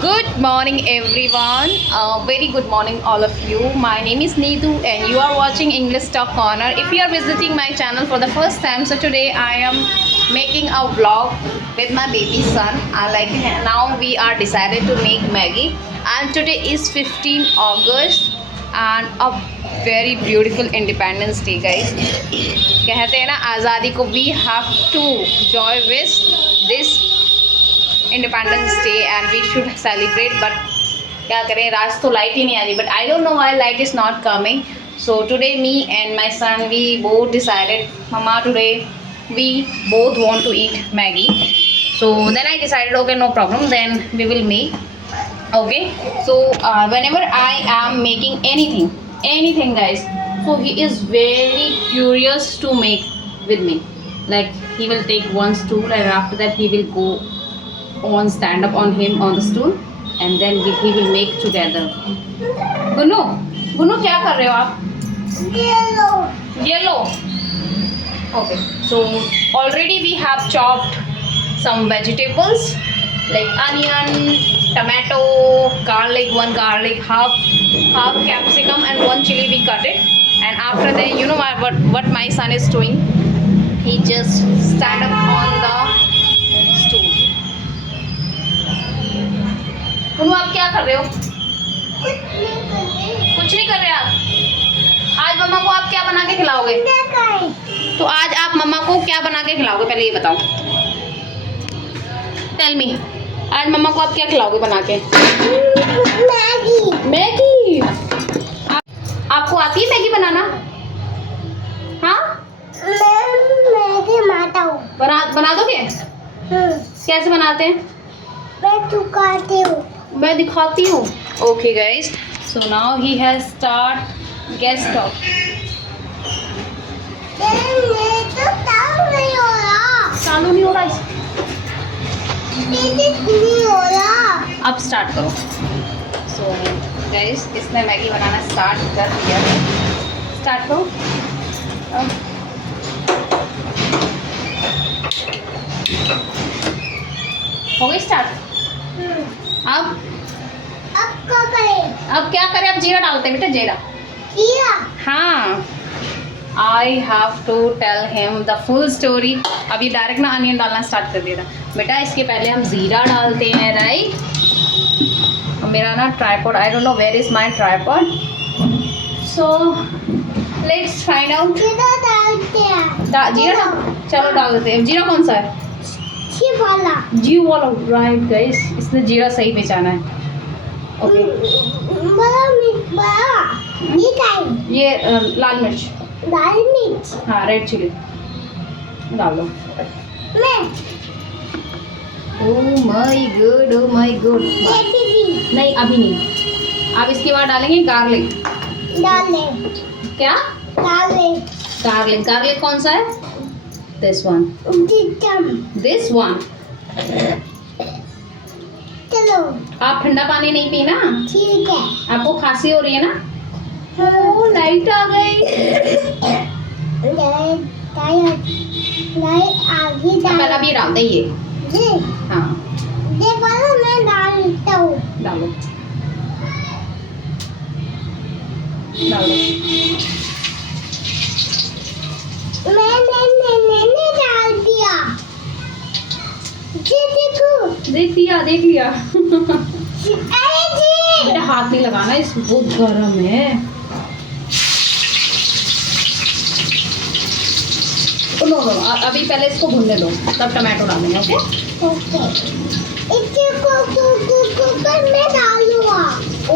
Good morning, everyone. Very good morning, all of you. My name is Neetu, and you are watching English Talk Corner. If you are visiting my channel for the first time, so today I am making a vlog with my baby son. Now we are decided to make Maggie, and today is 15 August and a very beautiful Independence Day, guys. कहते हैं ना आज़ादी को we have to joy with this independence day and we should celebrate but क्या करें रात तो light ही नहीं आ रही but I don't know why light is not coming so today me and my son we both decided मम्मा today we both want to eat Maggi so then I decided okay no problem then we will make okay so whenever I am making anything guys so he is very curious to make with me like he will take one stool and after that he will go on stand up on him on the stool and then he will make together Gunnu क्या कर रहे हो आप yellow okay so already we have chopped some vegetables like onion tomato one garlic half capsicum and one chili we cut it and after that you know what my son is doing he just stand up on the stool Gunnu आप क्या कर रहे हो कुछ नहीं कर रहे आप आज मम्मा को आप क्या बना के खिलाओगे तो आज आप मम्मा को क्या बना के खिलाओगे पहले ये बताओ टेल मी आज मम्मा को आप क्या खिलाओगे बना के मैगी आपको आती है मैगी बनाना हाँ बना दोगे कैसे बनाते हैं मैं दिखाती हूँ okay guys so now he has start gas stop चालू नहीं हो रहा अब स्टार्ट करो सो गाइस इसने मैगी बनाना स्टार्ट कर दिया स्टार्ट करो हो गई स्टार्ट अब क्या करें अब जीरा डालते हैं बेटा जीरा हाँ I have to tell him the full story अब ये डायरेक्ट ना अनियन डालना स्टार्ट कर दिया था बेटा इसके पहले हम ज़ीरा डालते हैं राइट मेरा ना tripod I don't know where is my tripod so let's find out जीरा चलो डाल देते हैं जीरा कौन सा है जी वाला राइट गाइस इसने जीरा सही पहचाना है ओके ये लाल मिर्च हाँ रेड चिली डाल दो ओ माय गॉड नहीं अभी नहीं अब इसके बाद डालेंगे गार्लिक क्या गार्लिक कौन सा है this one चलो आप ठंडा पानी नहीं पीना ठीक है आपको खांसी हो रही है ना ओ लाइट आ गई पहले अभी डाल दे ये हाँ मैं डालता हूँ डालो मैंने डाल दिया देख लिया अरे जी बेटा हाथ नहीं लगाना इस बहुत गर्म है नो अभी पहले इसको भूनने दो तब टमाटो डालेंगे ओके मैं डालूंगा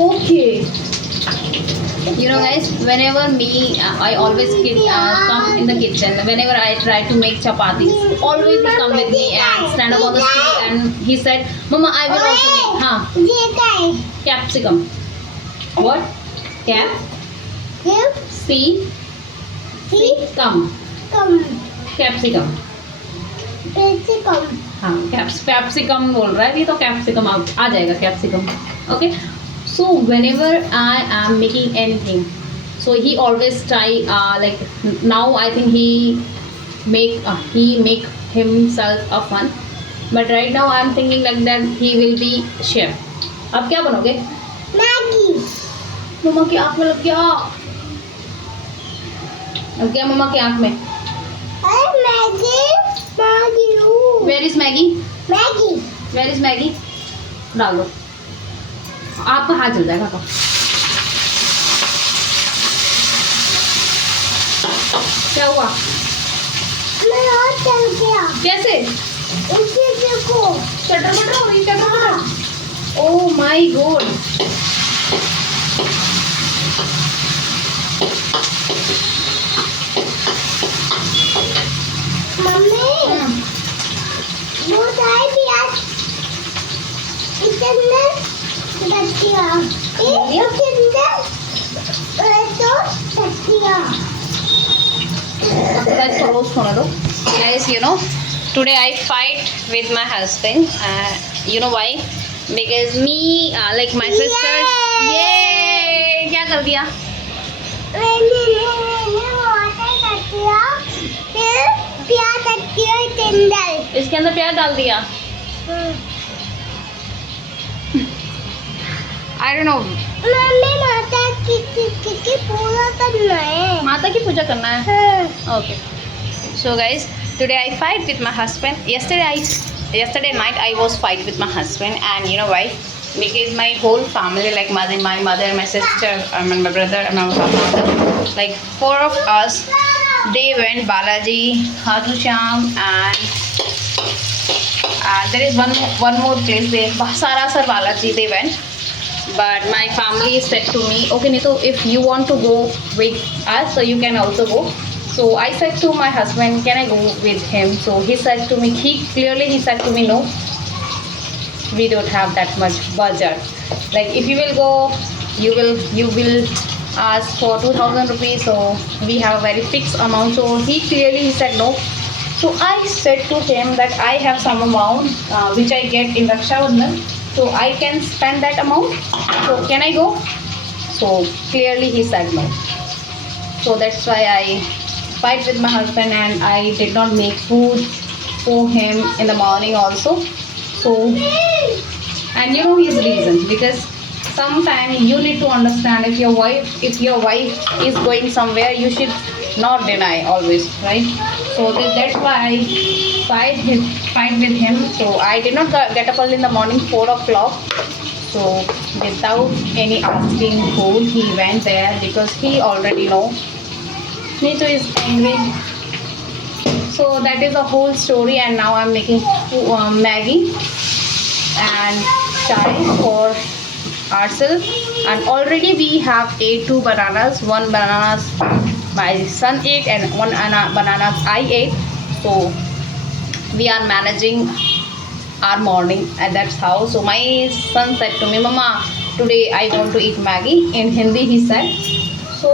okay you know guys whenever I always come in the kitchen whenever I try to make chapatis always he come with me and stand up on the stool and he said mama I will also make हाँ capsicum what capsicum हाँ capsicum बोल रहा है ये तो capsicum आ जाएगा capsicum okay so whenever I am making anything so he always try like now I think he make himself a fun but right now I am thinking like that he will be chef अब क्या बनोगे? Maggi मम्मा की आँख में लग गया। लग गया मम्मा की आँख में। अरे Maggi Maggi where is Maggi? Maggi where is Maggi? डाल दो, आपका हाथ जल जाएगा। तो क्या हुआ? मैं और चल गया कैसे? इसे देखो चटर पटर हो रही, चटर पटर। Oh my God. मम्मी वो चाय भी आज इसने दतिया इसके अंदर तो दतिया Guys, for roast होने दो। Guys, you know, today I fight with my husband. You know why? Because me, like my sisters. Yay! क्या कर दिया? मैंने वाटर दतिया फिर प्याज दतिया के अंदर इसके अंदर प्याज डाल दिया। I don't know. मम्मी माता की पूजा करना है माता की पूजा करना है। हाँ। Okay. So guys, today I fight with my husband. Yesterday night I was fight with my husband, and you know why? Because my whole family, like my mother, my sister, and my brother, and my father, like 4 of us, they went Balaji, Khatu Sham, and there is one more place. They Sarasar Balaji they went. But my family said to me, okay Neetu, if you want to go with us, so you can also go. So I said to my husband, can I go with him? So he said to me, he said to me, no, we don't have that much budget. Like if you will go, you will ask for 2,000 rupees. So we have a very fixed amount. So he said no. So I said to him that I have some amount which I get in Raksha Bandhan. So I can spend that amount. So can I go? So clearly he said no. So that's why I fight with my husband, and I did not make food for him in the morning also. So, and you know his reason, because sometimes you need to understand if your wife is going somewhere, you should not deny always, right? So that's why I fight with him. So I did not get up early in the morning 4 o'clock. So without any asking food, he went there because he already know Neetu is angry. So that is the whole story, and now I'm making Maggie and chai for ourselves. And already we have ate 2 bananas. 1 bananas my son ate, and 1 bananas I ate. So we are managing our morning, and that's how. So my son said to me, Mama, today I want to eat Maggie. In Hindi he said. So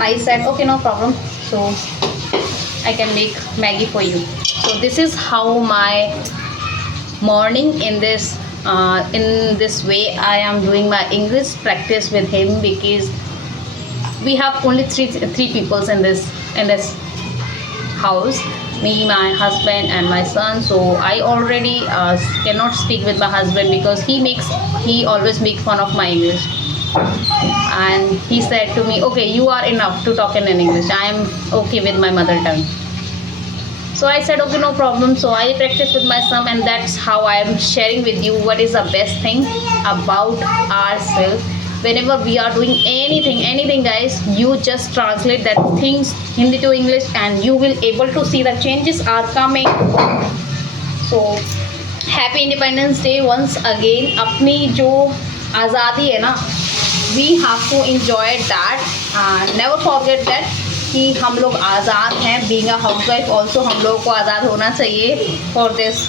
I said, okay, no problem. So I can make Maggie for you. So this is how my morning in this way I am doing my English practice with him, because we have only three people in this house, me, my husband, and my son. So I already cannot speak with my husband because he always make fun of my English. And he said to me, okay, you are enough to talk in English, I am okay with my mother tongue. So I said, okay, no problem. So I practice with my son, and that's how I am sharing with you what is the best thing about ourselves. Whenever we are doing anything guys, you just translate that things Hindi to English, and you will able to see the changes are coming. So happy Independence Day once again. अपनी जो आज़ादी है ना, we have to enjoy that, never forget that कि हम लोग आज़ाद हैं. Being a housewife also हम लोगों को आज़ाद होना चाहिए फॉर दिस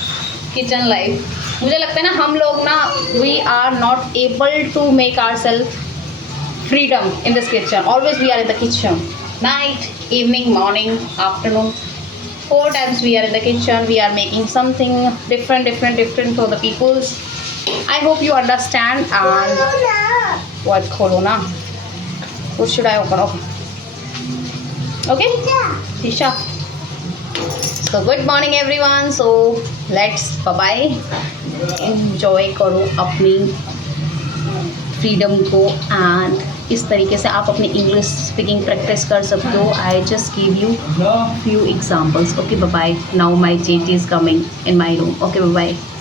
किचन लाइफ. मुझे लगता है ना, हम लोग ना, we are not able to make our self freedom in this kitchen. Always we are in the kitchen, night, evening, morning, afternoon. 4 times we are in the kitchen. We are making something different for the peoples. I hope you understand. And what, kholo na? What should I open? Okay, Tisha. So good morning everyone. So let's bye bye. Enjoy करो अपनी freedom को, and इस तरीके से आप अपनी English speaking practice कर सकते हो. I just give you few examples. Okay, bye bye. Now my JT is coming in my room. Okay, bye bye.